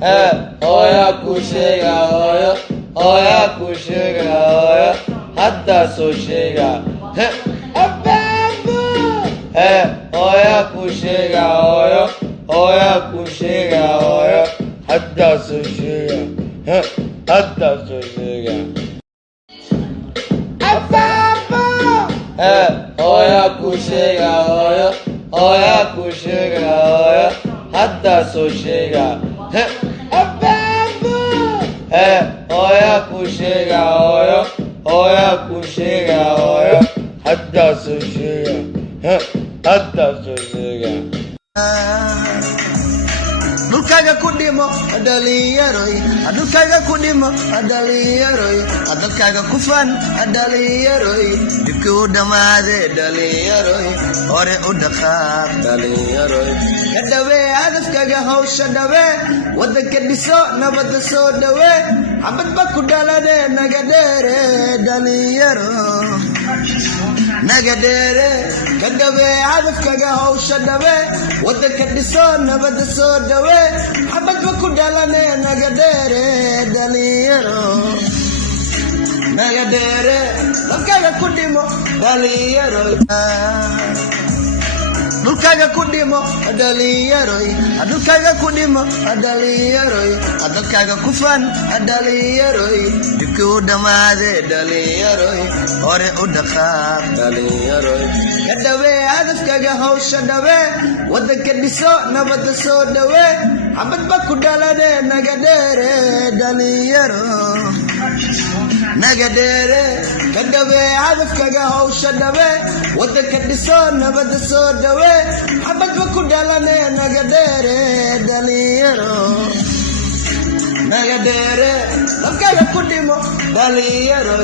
Hooya Kuusheega Hooyo, Hooya Kuusheega Hooyo, hadda soo sheega. Abaabow Hooya Kuusheega Hooyo, Hooya Kuusheega Hooyo, hadda soo sheega. Hadda soo sheega. Abaabow Hooya Kuusheega Hooyo, Hooya Kuusheega Hooyo, hadda soo sheega. Abaabow Hooya Kuusheega Hooyo, Hooya Kuusheega Hooyo, hadda soo sheega. Hadda soo sheega. Dhulkaaga ku dhimo dhaliyaroy, dhulkaaga ku dhimo dhaliyaroy, dhulkaaga ku fan dhaliyaroy, dibkii u dhamaaday dhaliyaroy, hore u dhaqaaq dhaliyaroy. Ka dhawee hadafkaaga hawsha dhawee, waddanka dhiso nabadda soo dhawee, xabad ba ku dhaladee naga dheere dhaliyaro. Naga dheere ka dhawee hadafkaaga hawsha dhawee, waddanka dhiso nabadda soo dhawee, xabad ba ku dhalanee naga dheere dhaliyaro. Naga dheere dhulkaaga ku dhimo dhaliyaro. Dhulkaaga ku dhimo dhaliyaroy, dhulkaaga ku dhimo dhaliyaroy, dhulkaaga ku fan dhaliyaroy, dibkii u dhamaaday dhaliyaroy, hore u dhaqaaq dhaliyaroy. Ka dhawee hadafkaaga hawsha dhawee, waddanka dhiso nabadda soo dhawee, xabad ba ku dhaladee naga dheere dhaliyaro. Naga dheere ka dhawee hadafkaaga hawsha dhawee, waddanka dhiso nabadda soo dhawee, xabad ba ku dhalanee naga dheere dhaliyaro. Naga dheere dhulkaaga ku dhimo dhaliyaro.